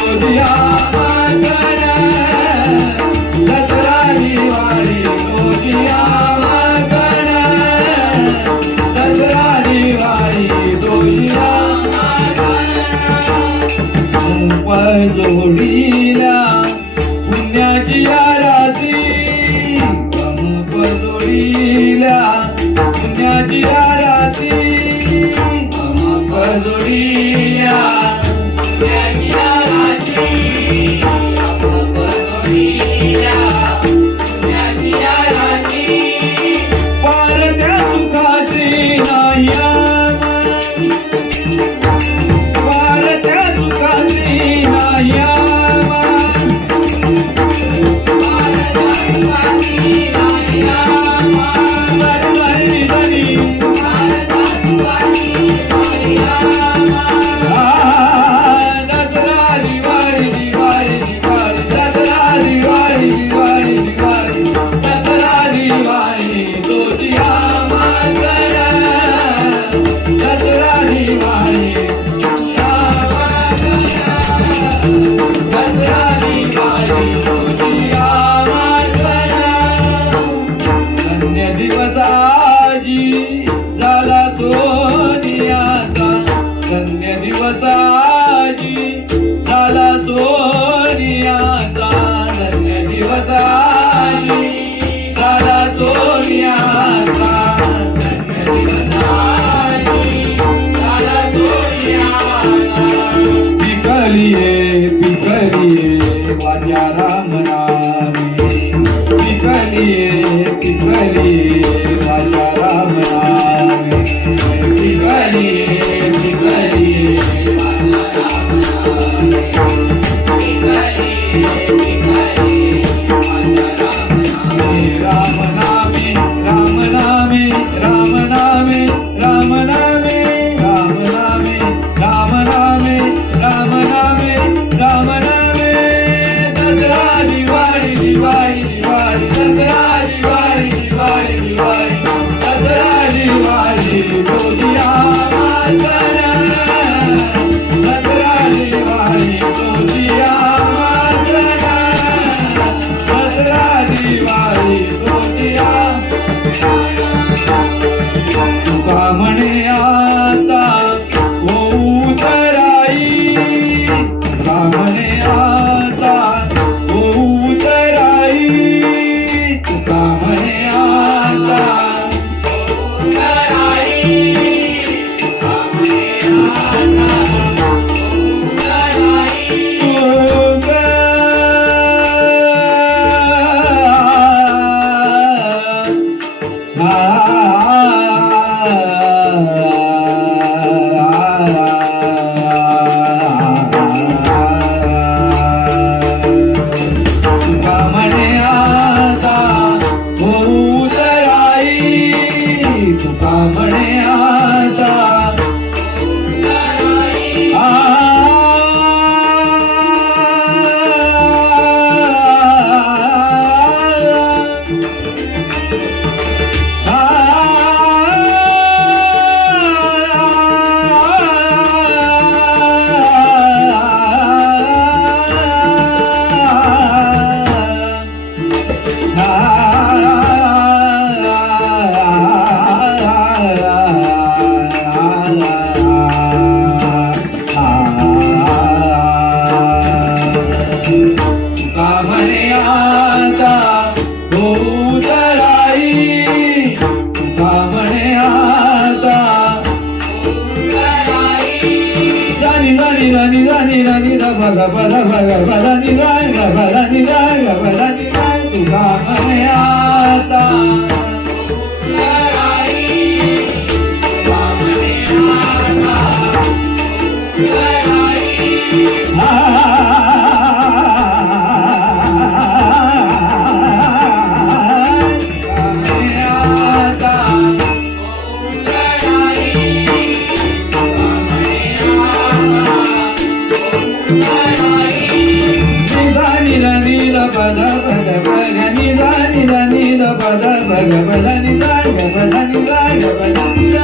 सचरारी सचरारी जोडीला पुण्याची आधती जोडिला पुण्याची आधती जोडील you. Because I la la la la ni la la la ni la never let me die, never let me die, never